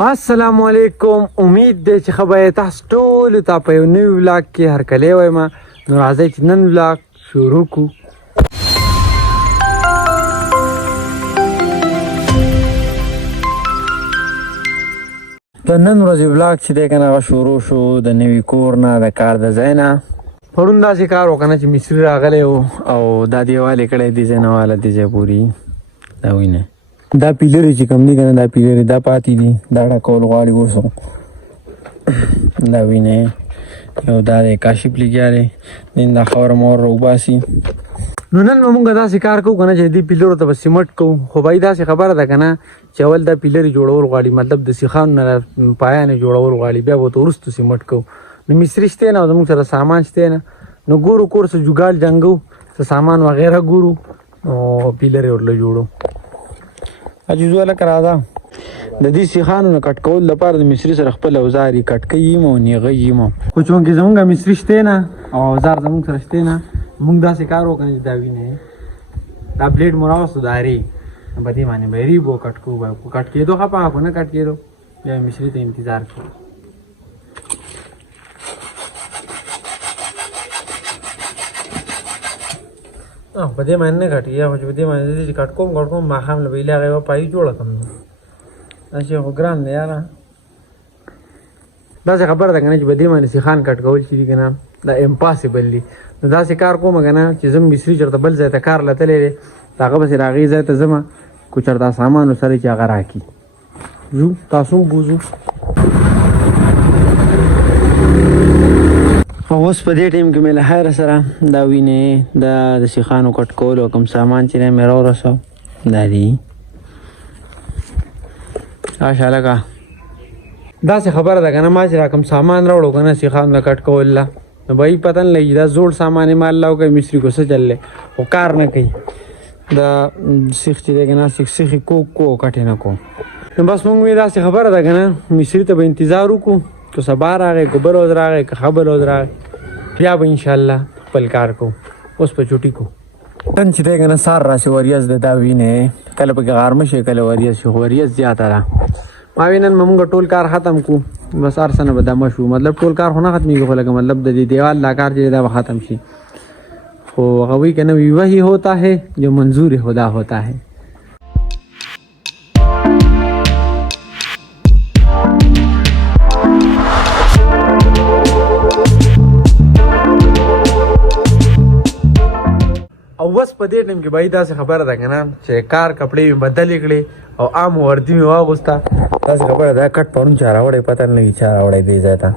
السلام علیکم. امید دی چې خبره تاسو ټول ته په یو نوی ولاګ کې هرکلی وایم. نو راځئ چې نن ولاګ شروع کړو. د نن ورځې ولاګ چې دی که نه هغه شروع شو د نوي کور نه د کار د ځای نه. پرون داسې کار وکړه چې مصري راغلی و او دا دیوال یې کړی دې ځای نه واله دې ځای پورې دا وینئ. دا پیلرې چې کوم دي که نه دا پیلرې دا پاتې دي دا ډکول غواړي اوس دا وینئ. یو دا دی کاشف لګیا دی دین دا خاوره مور راوباسي. نو نن به مونږ داسې کار کوو که نه چې دې پیلرو ته به سیمټ کوو. خو بهی داسې خبره ده که نه چې اول دا پیلرې جوړول غواړي مطلب د سیخانو نه پایان یې جوړول غواړي بیا به ورته وروستو سیمټ کوو. نو مصري شته نه او زموږ سره سامان شته نه نو ګورو کور څه جوګاړ جنګو څه سامان وغیره ګورو او پیلرې ورله جوړو. عجیزو هلکه راځه د دې سیخانو نه کټ کول لپاره د مصري سره خپل اوزار یې کټکۍ یم او نیغۍ یم. خو چونکې زمونږ مصري شته نه او اوزار زمونږ سره شته نه مونږ داسې کار وکړو چې دا وینئ دا بلیډ مو راوستو د ارې په دې باندې به ریب کټ کوو به کټ کېدو خپه خو نه کټ کېدو بیا مصري ته انتظار کوو. په دې باندې نه کټ یا خو چې په دې باندې چې کټ کوم ماښام له بهیلې هغه یوه پایي جوړه کړم. دا شی خو ګران دی یاره. داسې خبره ده که نه چې په دې باندې سیخان کټ کول چې دي که نه دا امپاسبل دي. نو داسې کار کوم که نه چې زه مصري چېرته بل ځای ته کار لتلی دی هغه پسې د هغې ځای ته ځمه کو چېرته سامان ورسره چې هغه راکړي. ځو تاسو هم بوځو. او اوس په دې ټایم کې مې له خیره سره دا وینې دا د سیخانو کټ کولو کوم سامان چې دی مې راورسو دا دي. راشه هلکه داسې خبره ده که نه ما چې را کوم سامان راوړو که نه سیخانو د کټ کول له نو به یې پته نه لګي دا زوړ سامان یې مال لاو کوي مصري کو څه چل دی خو کار نه کوي. دا سیخ چې دی که نه سیخ یې کوک کو کټ یې نه کو. نو بس مونږ وایي داسې خبره ده که نه مصري ته به انتظار وکړو که سبا راغی که بل ورځ راغی که ښه بل ورځ راغی بیا به انشاءالله خپل کار کوو. اوس په چوټي کوو. نن چې دی که نه سهار راشي وریځ د دا وینې کله پکې غرمه شي کله وریځ شي خو وریځ زیاته ده. ما وی نن به مونږ ټول کار ختم کړو بس هر څه نه به دمه شو مطلب ټول کار خو نه ختمېږي خو لکه مطلب د دې دیوال دا کار چې دی دا به ختم شي. خو هغه وایي که نه وہی ہوتا ہے جو منظور خدا ہوتا ہے. او بس په دې ټایم کې به داسې خبره ده که نه چې کار کپړې مې بدلې کړې او عام وردي مې واغوسته. داسې خبره ده کټ پرون چا راوړی پته نه لګي چا راوړی دې ځای ته.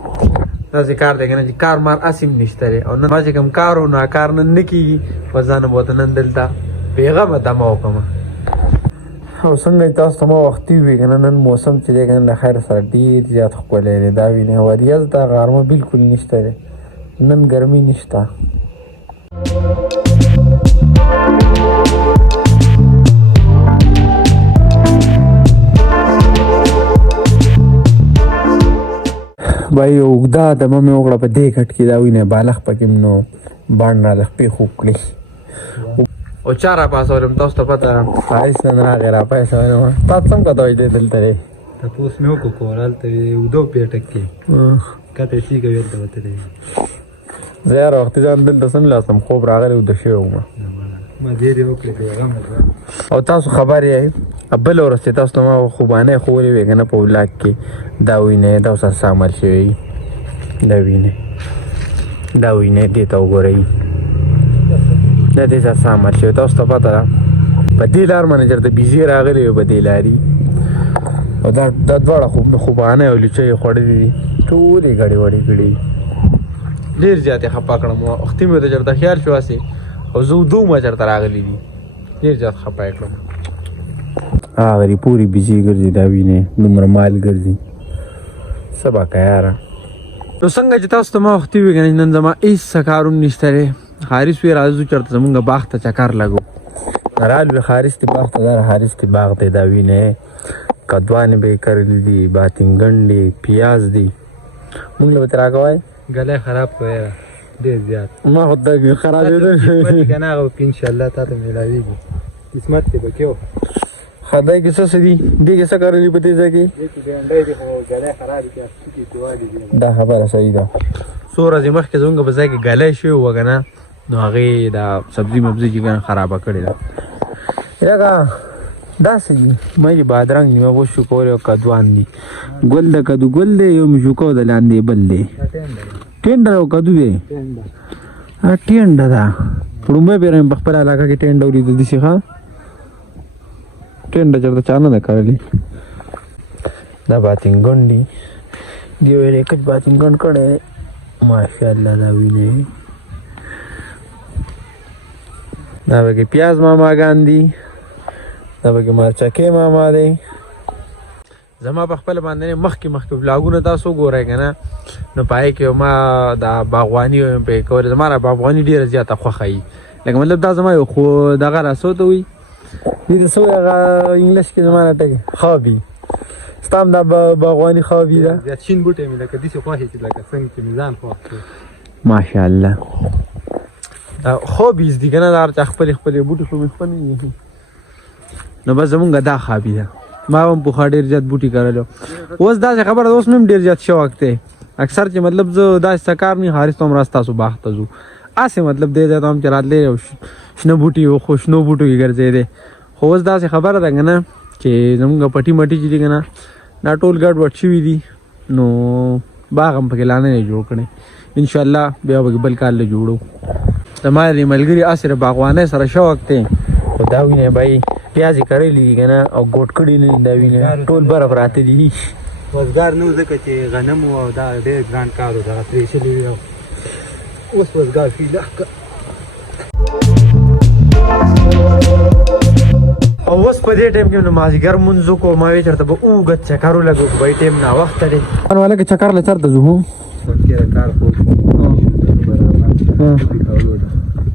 داسې کار دی که نه چې کار مار اسیم نشته دی او نن ما چې کوم کار و نو کار نن نه کېږي په ځانه به ورته نن دلته بېغمه دمه وکړمه. او څنګه چې تاسو ته ما وختي ووي که نه نن موسم چې دی که نه له خیر سره ډېر زیات ښکلی دی. دا وینئ وریځ ده غرمه بلکل نشته دی نن ګرمي نشته. بای اوږده دمه مې وکړه په دې کټ کې دا وینئ بالښت پکې م نو باڼ رالښ پېښ وکړې او چا راپاڅولم تاسو ته پته ښایست نن راغی راپاڅولم. تاسو څه هم کته وایي دی دلته دی تپوس مې وکړو کور هلته اوږده پیټک کې کته یې سي کوي هلته وتلی زه یاره وختي ځان دلته څه نه لاستم خوب راغلی اوده شوی وم او تاسو خبر یې بله ورځ چې تاسو ته ما خوبانۍ ښولې وې که نه په ولاګ کې دا وینئ دا اوس هسې عمل شوی دا وینئ دې ته وګورئ دا دې څه عمل شوی تاسو ته پته ده په دې لار باندې چېرته بیزې راغلې وې په دې لارې او دا دواړه خوبانۍ او لوچۍ یې خوړلې دي ټولې ګډې وډې کړي ډېر زیات یې خفه کړم وختي مې ورته چېرته خیال شو هسې او زه دومره چېرته راغلي دي ډېر زیات خفه یې کړم. هغه پورې بیزې ګرځي دا وینې دومره مال ګرځي څه به که یاره. نو څنګه چې تاسو ته ما وختي وي که نه نن زما هېڅ څه کار هم نشته دی. حارث وی راځو چېرته زمونږ باغ ته چکر لګو. رالو حارث کې باغ ته دا حارث کې باغ دی دا وینې کدوانې به یې کرلي دي باتنګن دي پیاز دي مونږ له به ترې راکوی ګلی خراب کړی ډېر زیات ما خو ته خرابېده قسمت که نه هغه ان شاءالله تا ته میلاویږي قسمت کې به کې خدای کې څه سدي دې کې څه کارلې په دې ځای کې دا خبره صحیح ده څو ورځې مخکې زموږ په ځای کې ګلی شوی و که نه نو هغې دا سبزي مبزي چې کنه خرابه کړې ده لکه داسې دي ما چې بادرنګ دي ما اوس شو کولی او کدوان دي ګل د کدو ګل دی یو مې شوکه د لاندې بل دی ټینډر او کدو دی ټینډه ده لومبی پېره مې په خپله علاقه کې ټینډه ولیده داسې ښه ټینډه چېرته چا نه ده کرلې دا باتینګن دي دې ویلې کچ باتینګن کړی ماشاءالله دا وینې دا پکې پیاز ماماګان دي دا پکې مرچکې ماما دی زما په خپل باندې مخکې ولاګونه تاسو ګورئ که نه نو په هغې کې ما دا باغواني پې کولې زما را باغواني ډېره زیاته خوښه وي لکه مطلب دا زما یو خو دغه راسو ته وي دې ته څه وایي هغه انګلیش کې زما راته خابي ستا هم دا باغواني خابي ده زیات شین بوټی مې لکه داسې خوښې چې لکه څنګه چې مې ځان خوښ کړي ماشاءالله دا خوبیز دي که نه دا هر چا خپلې بوټي خو مې خپل نه نو بس زمونږ دا خابي ده ما هم پخوا ډېر زیات بوټي کرلو اوس داسې خبره ده اوس مې هم ډېر زیات شوق دی اکثر چې مطلب زه داسې څه کار نه حارث ته هم راز تاسو باغ ته ځو هسې مطلب دې ځای ته هم چې راتلی او شنه بوټي و خو شنو بوټو کې ګرځېدی خو اوس داسې خبره ده که نه چې زمونږ پټي مټي چې دي که نه دا ټول ګډ وډ شوي دي نو باغ هم پکې لا نه دی جوړ کړی انشاءالله بیا پکې بل کال له جوړو زما د ملګري هسې د باغوانۍ سره شوق دی خو دا وینې بھائی پیازې کرلي دي که نه او ګوټ کړي نه دي دا وینې ټول برف راته دي وزګار نه و ځکه چې غنم و او دا ډېر ګران کار و دغه پرېښلي وي اوس وزګار شي او اوس په دې ټایم کې نو مازدیګر مونځ وکړو ما وی چېرته به اوږد چکر ولګو خو بهی ټایم ناوخته دی واله کې چکر له چېرته ځو کار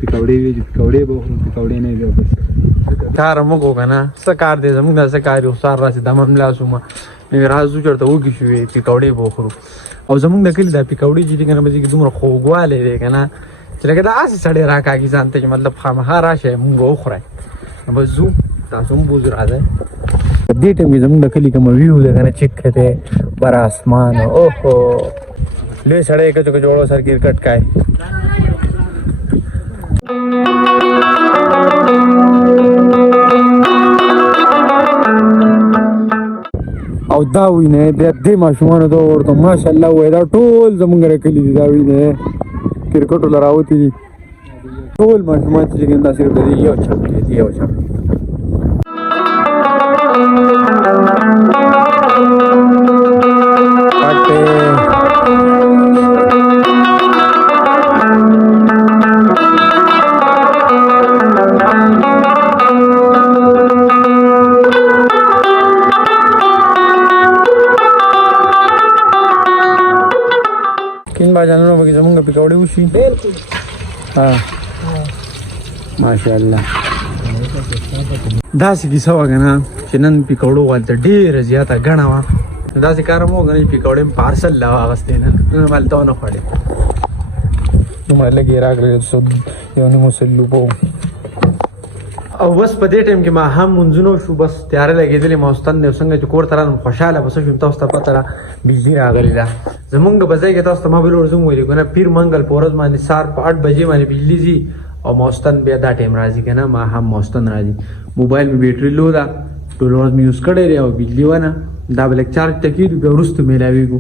پکوړې وي چې پکوړې به وخورو پکوړې نه وي بس کار هم وکړو که نه څه کار دی زموږ دا څه کار وي خو سهار راسې دم هم لاسو ما مې راځو چېرته وږي شوې پکوړې به وخورو او زموږ د کلي دا پکوړې چې دي که نه په دې کې دومره خوږوالی دی که نه چې لکه دا هسې سړی راکاږي ځان ته چې مطلب خامخا راشئ مونږ به وخورئ بس ځو تاسو هم بوځو راځئ په دې ټایم کې زموږ د کلي کومه ویو دی که نه چک دی بر اسمان اوهو لوی سړی کچو کچوړو سر کرکټ کوي او دا وینه دې ماشومانو ته ورته ماشاءالله وایي دا ټول زموږ راکلي دي دا وینه کرکټو له راوتي دي ټول ماشومان چې کوم دا صرف د یو چپ دی یو چپ باجانو به زمونږ پکوړې وشي بالکل ها ماشاءالله داسې کیسه وه که نه چې نن پکوړو هلته ډېره زیاته ګڼه وه نو داسې کار هم وکړه چې پکوړې مې پارسل لا واخېستې نه نن مې هلته ونه خوړې دومره لږې راکړې یو نیمو سل روپو او بس په دې ټایم کې ما هم منځونه وشو بس تیاره لګېدلې ماوستن دی او څنګه چې کور ته رالم خوشحاله به څه شوم تاسو ته پته ده بجلي راغلې ده زمونږ په ځای کې تاسو ته ما بل ورځ هم ویلي که نه پیر منګل په ورځ باندې سهار په 8 بجې باندې بجلي ځي او ماوستن بیا دا ټایم راځي که نه ما هم ماوستن راځي موبایل مې بیټري لو ده ټول ورځ مې یوز کړی دی او بجلي ونه دا به لږ چارج ته کېږي بیا وروسته میلاوېږو